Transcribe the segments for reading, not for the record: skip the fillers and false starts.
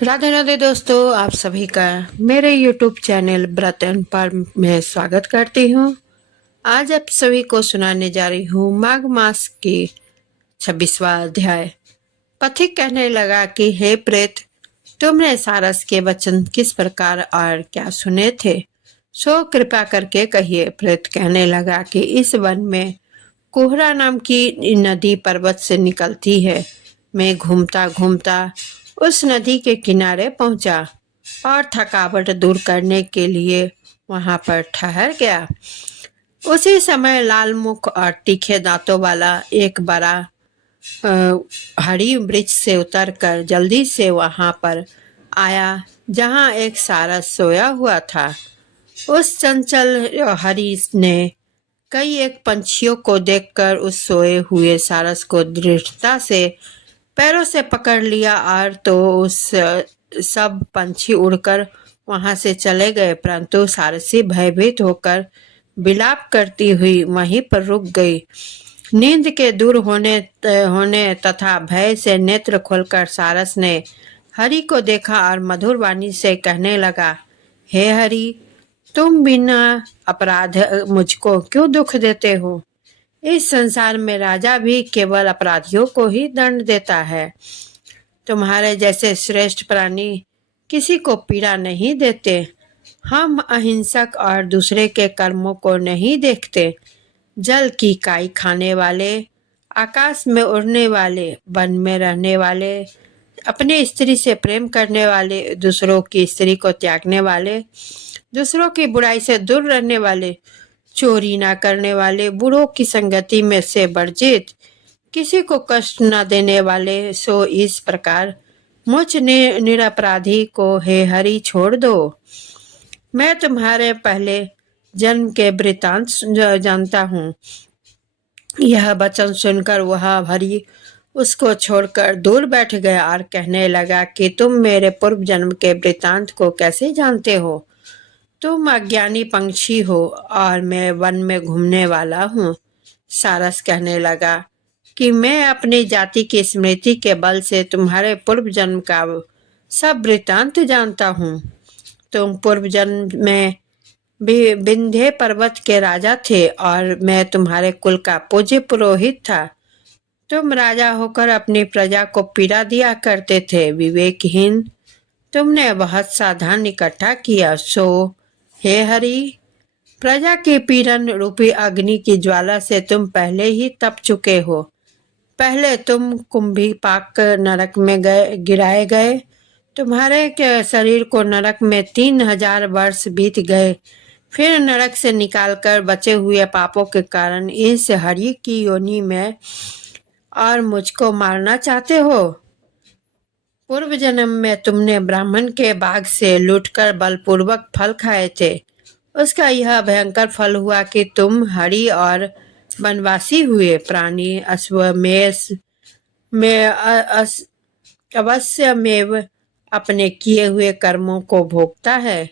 राधे राधे दोस्तों, आप सभी का मेरे YouTube चैनल ब्रत एंड पर में स्वागत करती हूँ। आज आप सभी को सुनाने जा रही हूँ माघ मास की 26वां अध्याय। पथिक कहने लगा कि हे प्रेत, तुमने सारस के वचन किस प्रकार और क्या सुने थे, सो कृपा करके कहिए। प्रेत कहने लगा कि इस वन में कोहरा नाम की नदी पर्वत से निकलती है। मैं घूमता घूमता उस नदी के किनारे पहुंचा और थकावट दूर करने के लिए वहां पर ठहर गया। उसी समय लाल मुख और तीखे दांतों वाला एक बड़ा हरी वृक्ष से उतरकर जल्दी से वहां पर आया जहां एक सारस सोया हुआ था। उस चंचल हरी ने कई एक पंछियों को देखकर उस सोए हुए सारस को दृढ़ता से पैरों से पकड़ लिया और तो उस सब पंछी उड़कर वहां से चले गए, परंतु सारसी भयभीत होकर विलाप करती हुई वहीं पर रुक गई। नींद के दूर होने तथा भय से नेत्र खोलकर सारस ने हरि को देखा और मधुर वाणी से कहने लगा, हे हरि, तुम बिना अपराध मुझको क्यों दुख देते हो? इस संसार में राजा भी केवल अपराधियों को ही दंड देता है। तुम्हारे जैसे श्रेष्ठ प्राणी किसी को पीड़ा नहीं देते। हम अहिंसक और दूसरे के कर्मों को नहीं देखते। जल की काई खाने वाले, आकाश में उड़ने वाले, वन में रहने वाले, अपने स्त्री से प्रेम करने वाले, दूसरों की स्त्री को त्यागने वाले, दूसरों की बुराई से दूर रहने वाले, चोरी ना करने वाले, बूढ़ों की संगति में से वर्जित, किसी को कष्ट न देने वाले, सो इस प्रकार मुझ निरपराधी को हे हरि छोड़ दो। मैं तुम्हारे पहले जन्म के वृतांत जानता हूँ। यह वचन सुनकर वह हरि उसको छोड़कर दूर बैठ गया और कहने लगा कि तुम मेरे पूर्व जन्म के वृतांत को कैसे जानते हो? तुम अज्ञानी पंछी हो और मैं वन में घूमने वाला हूँ। सारस कहने लगा कि मैं अपनी जाति की स्मृति के बल से तुम्हारे पूर्व जन्म का सब वृतांत जानता हूँ। तुम पूर्व जन्म में भी विंध्य पर्वत के राजा थे और मैं तुम्हारे कुल का पूज्य पुरोहित था। तुम राजा होकर अपनी प्रजा को पीड़ा दिया करते थे। विवेकहीन, तुमने बहुत सा धन इकट्ठा किया, सो हे हरि, प्रजा के पीड़न रूपी अग्नि की ज्वाला से तुम पहले ही तप चुके हो। पहले तुम कुंभी पाक नरक में गिराए गए। तुम्हारे के शरीर को नरक में 3000 वर्ष बीत गए। फिर नरक से निकालकर बचे हुए पापों के कारण इस हरि की योनि में और मुझको मारना चाहते हो। पूर्व जन्म में तुमने ब्राह्मण के बाग से लूटकर बलपूर्वक फल खाए थे। उसका यह भयंकर फल हुआ कि तुम हरि और वनवासी हुए। प्राणी अश्वमेष में अवश्यमेव अपने किए हुए कर्मों को भोगता है।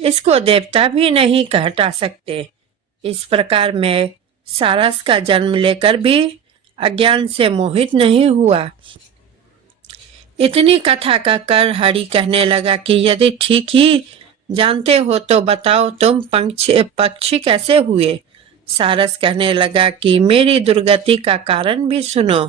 इसको देवता भी नहीं हटा सकते। इस प्रकार मैं सारस का जन्म लेकर भी अज्ञान से मोहित नहीं हुआ। इतनी कथा कहकर हरि कहने लगा कि यदि ठीक ही जानते हो तो बताओ, तुम पक्षी कैसे हुए? सारस कहने लगा कि मेरी दुर्गति का कारण भी सुनो।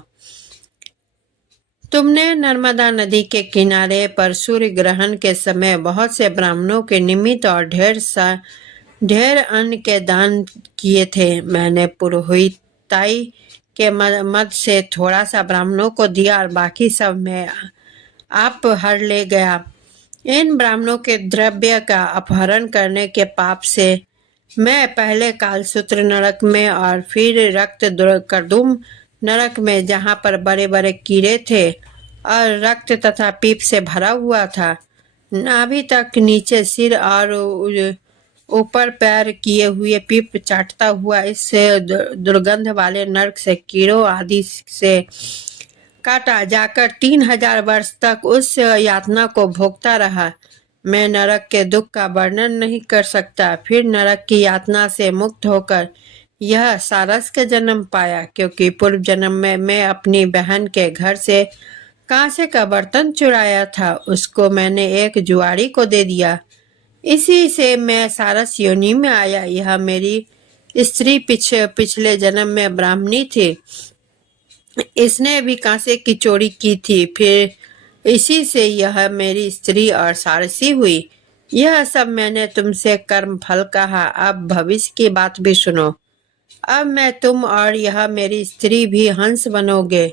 तुमने नर्मदा नदी के किनारे पर सूर्य ग्रहण के समय बहुत से ब्राह्मणों के निमित्त और ढेर अन्न के दान किए थे। मैंने पुरोहिताई के मद से थोड़ा सा ब्राह्मणों को दिया और बाकी सब मैं आप हर ले गया। इन ब्राह्मणों के द्रव्य का अपहरण करने के पाप से मैं पहले कालसूत्र नरक में और फिर रक्त करदुम नरक में, जहाँ पर बड़े बड़े कीड़े थे और रक्त तथा पीप से भरा हुआ था, नाभि तक नीचे सिर और ऊपर पैर किए हुए पीप चाटता हुआ इस दुर्गंध वाले नरक से कीड़ों आदि से काटा जाकर 3000 वर्ष तक उस यातना को भोगता रहा। मैं नरक के दुख का वर्णन नहीं कर सकता। फिर नरक की यातना से मुक्त होकर यह सारस का जन्म पाया, क्योंकि पूर्व जन्म में मैं अपनी बहन के घर से कांसे का बर्तन चुराया था, उसको मैंने एक जुआरी को दे दिया। इसी से मैं सारस योनि में आया। यह मेरी स्त्री पिछले जन्म में ब्राह्मणी थी। इसने भी कांसे की चोरी की थी, फिर इसी से यह मेरी स्त्री और सारसी हुई। यह सब मैंने तुमसे कर्म फल कहा। अब भविष्य की बात भी सुनो। अब मैं, तुम और यह मेरी स्त्री भी हंस बनोगे,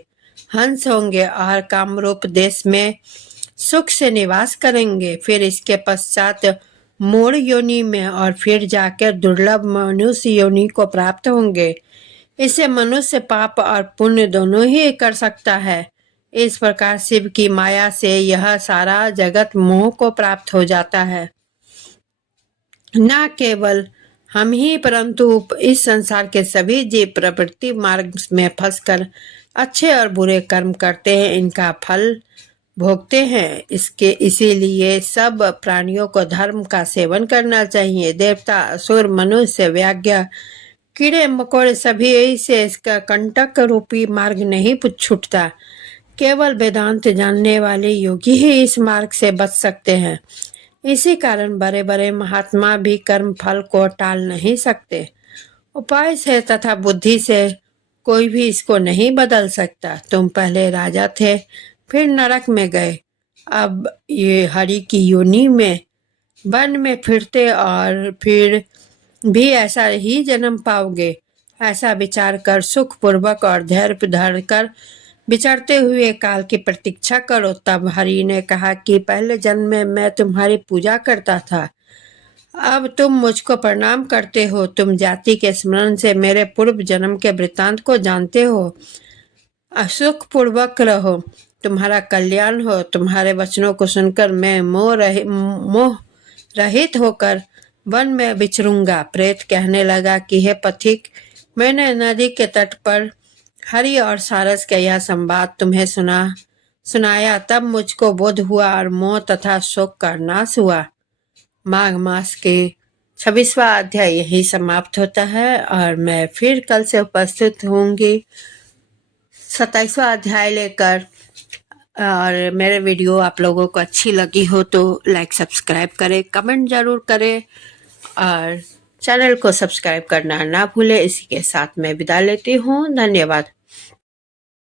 हंस होंगे और कामरूप देश में सुख से निवास करेंगे। फिर इसके पश्चात मोर योनि में और फिर जाकर दुर्लभ मनुष्य योनि को प्राप्त होंगे। इसे मनुष्य पाप और पुण्य दोनों ही कर सकता है। इस प्रकार शिव की माया से यह सारा जगत मोह को प्राप्त हो जाता है। न केवल हम ही परंतु इस संसार के सभी जीव प्रवृत्ति मार्ग में फंसकर अच्छे और बुरे कर्म करते हैं, इनका फल भोगते हैं। इसीलिए सब प्राणियों को धर्म का सेवन करना चाहिए। देवता, असुर, मनुष्य, व्याज्ञ, कीड़े मकोड़े सभी से इसका कंटक रूपी मार्ग नहीं छूटता। केवल वेदांत जानने वाले योगी ही इस मार्ग से बच सकते हैं। इसी कारण बड़े बड़े महात्मा भी कर्म फल को टाल नहीं सकते। उपाय से तथा बुद्धि से कोई भी इसको नहीं बदल सकता। तुम पहले राजा थे, फिर नरक में गए, अब ये हरि की योनि में वन में फिरते और फिर भी ऐसा ही जन्म पाओगे। ऐसा विचार कर सुख पूर्वक और धैर्य धर कर विचरते हुए काल की प्रतीक्षा करो। तब हरि ने कहा कि पहले जन्म में मैं तुम्हारी पूजा करता था, अब तुम मुझको प्रणाम करते हो। तुम जाति के स्मरण से मेरे पूर्व जन्म के वृत्तांत को जानते हो। सुख पूर्वक रहो, तुम्हारा कल्याण हो। तुम्हारे वचनों को सुनकर मैं मोह रहित होकर वन में विचरूंगा। प्रेत कहने लगा कि हे पथिक, मैंने नदी के तट पर हरि और सारस का यह संवाद तुम्हें सुनाया, तब मुझको बोध हुआ और मोह तथा शोक का नाश हुआ। माघ मास के 26वां अध्याय यही समाप्त होता है और मैं फिर कल से उपस्थित होंगी 27वां अध्याय लेकर। और मेरे वीडियो आप लोगों को अच्छी लगी हो तो लाइक सब्सक्राइब करें, कमेंट जरूर करें और चैनल को सब्सक्राइब करना ना भूलें। इसी के साथ मैं विदा लेती हूँ। धन्यवाद।